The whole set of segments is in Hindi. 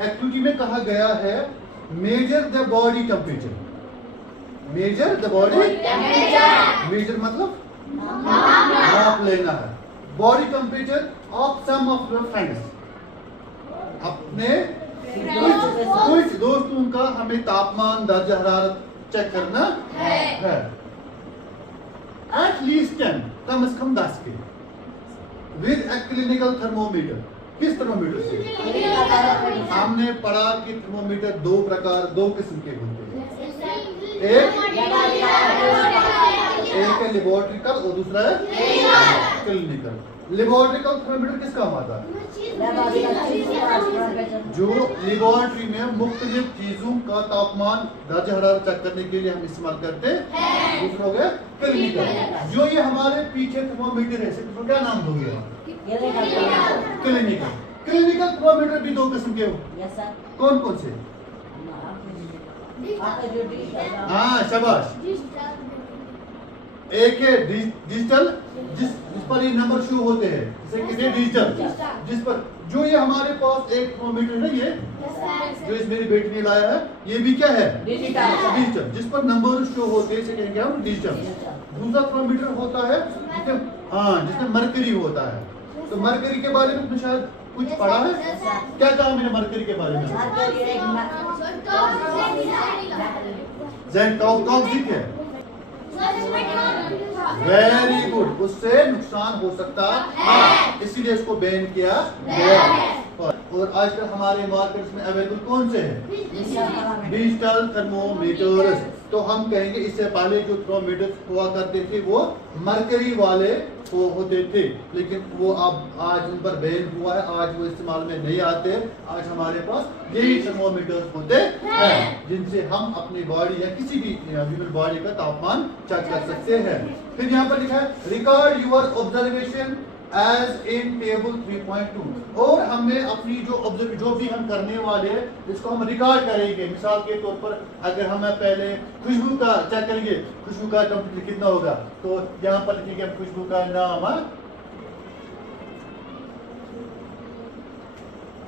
एक्टिविटी में कहा गया है measure the body temperature. Measure the body temperature, measure मतलब नाप लेना है। Body temperature of some of your friends, अपने कुछ दोस्तों का हमें तापमान दर्जा हरारत चेक करना है। एट लीस्ट 10, कम से कम 10 के, विद ए क्लिनिकल थर्मोमीटर। किस थर्मोमीटर से? हमने पढ़ा कि थर्मोमीटर दो किस्म के होते हैं, एक है लेबोरेटरिकल और दूसरा है क्लिनिकल। लेबोरेटरिकल थर्मोमीटर किस काम आता है? जो लेबोरेटरी में मुख्तलिफ चीजों का तापमान दर्जा हरारत चेक करने के लिए हम इस्तेमाल करते हैं। दूसरा हो गया क्लिनिकल। जो ये हमारे पीछे थर्मोमीटर है, तो क्या नाम दोगे? क्लिनिकल। क्लिनिकल थर्मोमीटर भी 2 किस्म के हो। कौन कौन से? हाँ शाबाश। एक है डिजिटल, जिस पर ये नंबर शो होते हैं, जैसे कितने डिजिटल, जिस पर जो ये हमारे पास एक थर्मोमीटर है, ये जो इस मेरी बेटी ने लाया है, ये भी क्या है? डिजिटल, जिस पर नंबर शो होते हैं, इसे कहेंगे हम डिजिटल। दूसरा थर्मोमीटर होता है जिसमें मरकरी होता है। तो मरकरी के बारे में शायद कुछ पढ़ा है? क्या कहा मैंने मरकरी के बारे में? टॉक्सिक है। वेरी गुड, उससे नुकसान हो सकता है, इसीलिए इसको बैन किया गया। और आजकल हमारे मार्केट्स में अवेलेबल कौन से हैं? Digital thermometers. तो हम कहेंगे इससे पहले जो थर्मोमीटर्स हुआ करते थे वो मरकरी वाले होते थे, लेकिन वो अब आज उन पर बैन हुआ है, आज वो इस्तेमाल में नहीं आते। आज हमारे पास यही थर्मोमीटर्स होते हैं जिनसे हम अपनी बॉडी या किसी भी ह्यूमन बॉडी का तापमान चेक कर सकते हैं। फिर यहाँ पर लिखा है record your observation as in table 3.2। और हमने अपनी जो भी हम करने वाले हैं इसको हम रिकॉर्ड करेंगे। मिसाल के तौर पर अगर हम पहले खुशबू का चेक करेंगे, खुशबू का टेम्परेचर कितना होगा, तो यहाँ पर लिखेंगे हम खुशबू का नाम।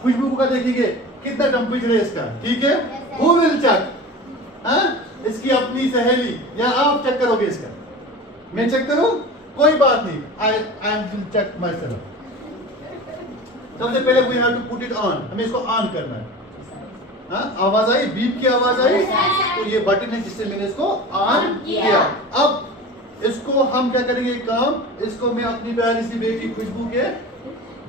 खुशबू का देखेंगे कितना टेम्परेचर है इसका, ठीक है। Who will check? इसकी अपनी सहेली या आप चेक करोगे इसका? मैं चेक करूं? कोई बात नहीं, I will check myself. सबसे पहले we have to put it on, हमें इसको ऑन करना है। आवाज आई, बीप की आवाज आई, तो ये बटन है जिससे मैंने इसको ऑन किया। अब इसको हम क्या करेंगे काम, इसको मैं अपनी प्यारी सी बेटी खुशबू के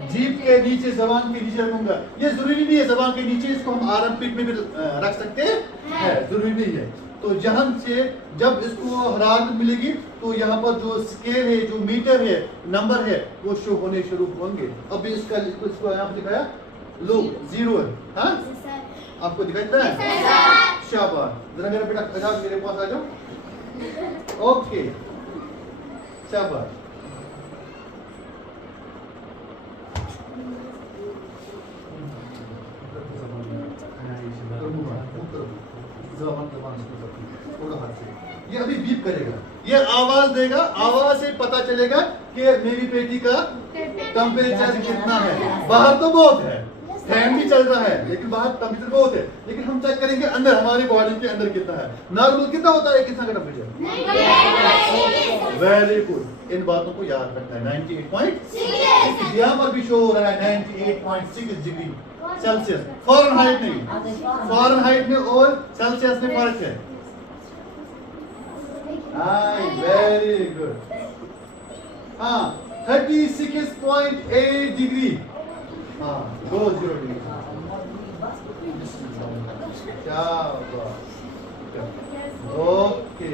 जीभ के नीचे, जबान के नीचे रखूंगा। ये जरूरी नहीं है जबान के नीचे, इसको हम आर्म पिट में भी रख सकते हैं, जरूरी नहीं है। तो जहां से जब इसको हरारत मिलेगी तो यहाँ पर जो स्केल है, जो मीटर है, नंबर है, वो शो होने शुरू होंगे। अब इसको यहाँ पर दिखाया, लो 0 है। हाँ आपको दिखाई दे रहा है? शाबाश। जरा मेरा बेटा आ मेरे पास आ जाओ। ओके शाबाश। ये अभी बीप करेगा, ये आवाज देगा, आवाज से पता चलेगा कि मेरी बेटी का टेम्परेचर कितना है। बाहर तो बहुत है, फैन भी चल रहा है, लेकिन बाहर टेम्परेचर बहुत है, लेकिन हम चेक करेंगे अंदर, हमारी बॉडी के अंदर कितना है। नॉर्मल कितना होता है, कितना का टेम्परेचर? वेरी गुड, इन बातों को याद रखना है। 98.6 यहाँ पर भी शो हो रहा है, 98.6 डिग्री सेल्सियस। फ़ारेनहाइट नहीं, फ़ारेनहाइट में और सेल्सियस में फर्क है। Very good. हाँ 36.8 डिग्री। हाँ 20 डिग्री। क्या ओके,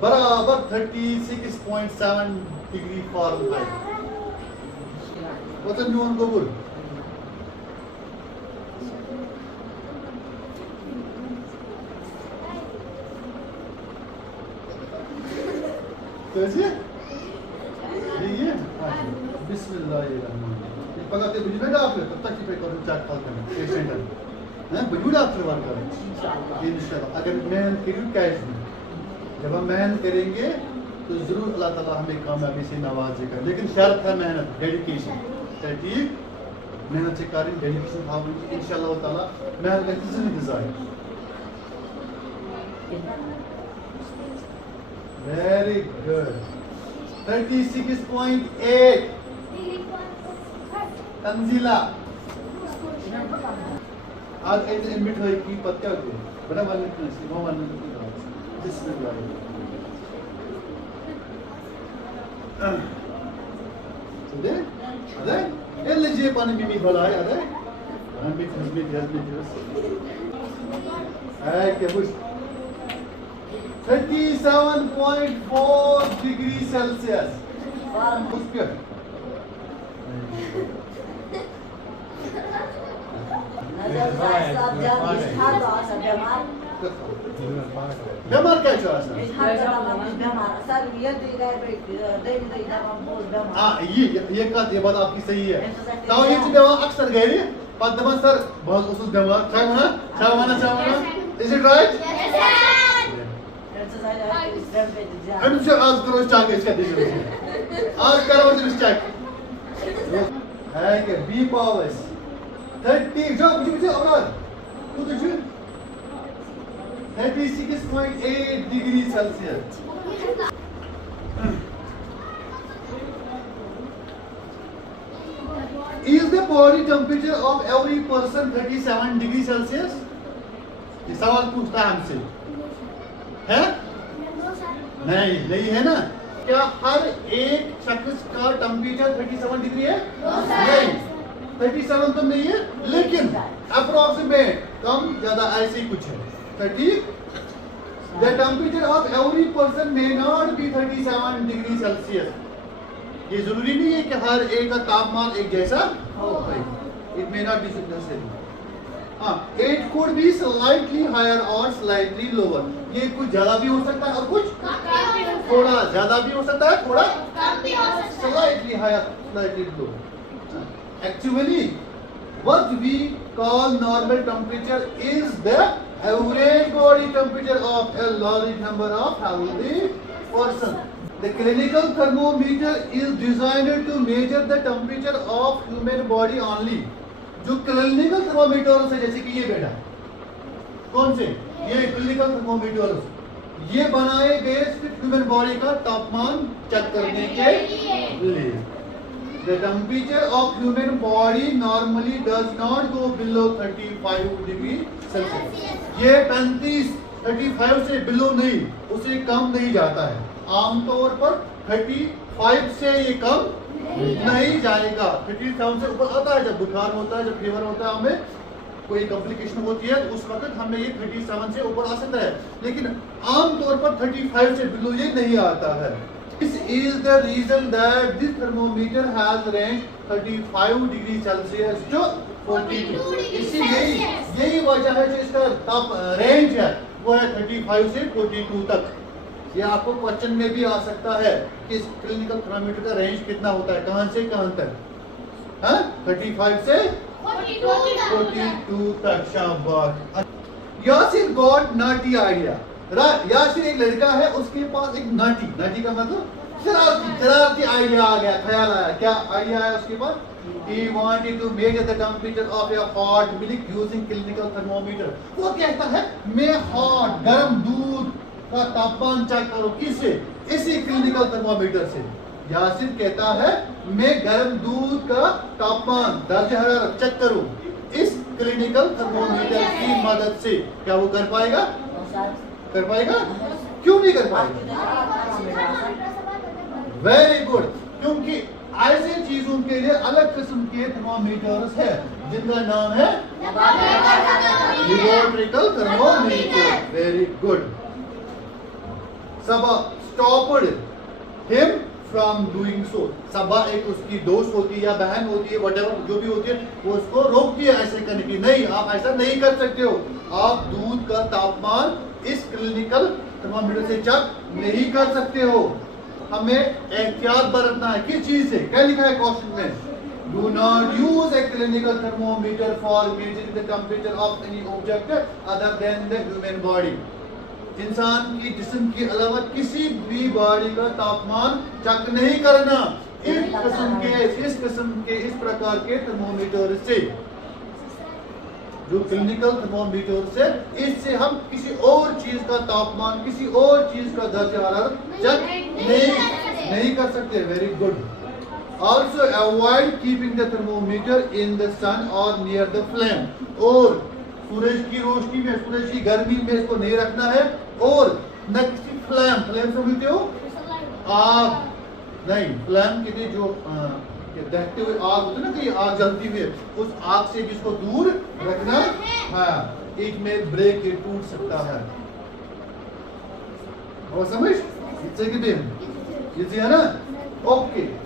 बराबर 36.7 डिग्री फ़ारेनहाइट। वतन न्यून कबूल। कैसे? ये बिस्मिल्लाहिर्रहमानिर्रहीम। पकाते बुझे ना आप, तब तक पे करो चाट खाल करना पेशेंट है बुझे आप करवा कर इंशाल्लाह। अगर मेहनत करें कैश में, जब हम मेहनत करेंगे तो जरूर अल्लाह ताला हमें कामयाबी से नवाजेगा, लेकिन शर्त है मेहनत, डेडिकेशन। ठीक मेहनत से करें, डेडिकेशन थावन इंशाल्लाह ताला महल का जिंदगी जाए। Very good. 36.8 तंजीला आज एडमिट हो की पत्ता को बड़ा वाले से वो वाले बिस्मिल्लाह सुदे अरे एल जे पानी बिमी भलाई अरे हम भी है क्या कुछ 37.4 डिग्री सेल्सियस उस पे बेमार क्या चला ये बात आपकी सही है। तो ये बेमार अक्सर गए पद सर बहुत उस बेमार चावना is it right? I'm sure आज करो चेक इसका देखो आज करो चेक है कि बी पावर्स 30 जो मुझे और तू देखो 36.8 degree Celsius. Is the body temperature of every person 37 degree Celsius? ये सवाल पूछता है हमसे है? नहीं है ना? क्या हर एक शख्स का टेम्परेचर 37 डिग्री है? नहीं 37 तो नहीं है, लेकिन अप्रोक्सीमेट कम ज्यादा ऐसे ही कुछ है। 30 The temperature of every person may not be 37 degree Celsius. ये जरूरी नहीं है कि हर एक का तापमान एक जैसा हो। It may not be necessary। It could be slightly higher or slightly lower। ये कुछ ज्यादा भी हो सकता है और कुछ थोड़ा ज्यादा भी हो सकता है, थोड़ा कम भी हो सकता है। Slightly higher, slightly lower। Actually, what we call normal temperature is the average body temperature of a large number of healthy persons। The clinical thermometer is designed to measure the temperature of human body only। जो क्लिनिकल थर्मोमीटर है जैसे कि ये बेटा कौन से ये क्लिनिकल थर्मोमीटर ये बनाए गए सिर्फ ह्यूमन बॉडी का तापमान चेक करने के लिए। The temperature of human body normally does not go below 35 degree Celsius. ये 35 से बिलो नहीं, उसे कम नहीं जाता है। आमतौर पर 35 से ये कम नहीं जाएगा। 37 से ऊपर आता है जब बुखार होता है, जब फीवर होता है, हमें कोई कॉम्प्लिकेशन होती है उस वक्त हमें ये 37 से ऊपर आ सकता है, लेकिन आमतौर पर 35 से बिलो ये नहीं आता है। This is the reason that this thermometer has range 35 degree Celsius to 42। यही वजह है जो इसका ताप रेंज है वो है 35 से 42 तक। ये आपको क्वेश्चन में भी आ सकता है कि इस क्लिनिकल थर्मोमीटर का रेंज कितना होता है, कहां से कहां तक? 35 से 42 तक। शाबाश। Yasir got naughty idea. Yasir एक लड़का है, उसके पास एक नॉटी का मतलब शरारती आइडिया आ गया, ख्याल आया। क्या आइडिया है उसके पास? He wanted to measure the temperature of a hot milk using clinical thermometer। वो कहता है मैं हॉट गर्म दूध का तापमान चेक करो, किससे? इसी क्लिनिकल थर्मोमीटर से। यासिर कहता है मैं गर्म दूध का तापमान दर्जा हरारत चेक करूं इस क्लिनिकल थर्मोमीटर की मदद से। क्या वो कर पाएगा? क्यों नहीं कर पाएगा? Very good. क्योंकि ऐसे चीजों के लिए अलग किस्म के थर्मोमीटर्स है जिनका नाम है laboratory thermometer. Very good. Saba stopped him from doing so. Saba एक उसकी दोस्त होती है या बहन होती है, व्हाटएवर जो भी होती है, वो उसको रोकती है ऐसे करने की। नहीं, आप ऐसा नहीं कर सकते हो। आप दूध का तापमान इस क्लिनिकल थर्मोमीटर से चेक नहीं कर सकते हो। हमें एहतियात बरतना है। किस चीज से? क्या लिखा है क्वेश्चन में? Do not use a clinical thermometer for measuring the temperature of any object other than the human body। इंसान की जिस्म के अलावा किसी भी बॉडी का तापमान चेक नहीं करना इस प्रकार के थर्मोमीटर से, जो क्लिनिकल थर्मोमीटर से, इससे हम किसी और चीज का तापमान, किसी और चीज का दर्जा हरारत चेक नहीं कर सकते। Very good. Also avoid keeping the thermometer in the sun और नियर द फ्लेम, और सूरज की रोशनी में, सूरज की गर्मी में इसको नहीं रखना है, और न किसी फ्लेम समझते हो, आग नहीं, फ्लेम के लिए जो दहते हुए आग होती है ना, कि आग जलती हुई, उस आग से भी इसको दूर रखना। हाँ, इट में ब्रेक, ये टूट सकता है। और समझ इसे कि ये है ना, ओके।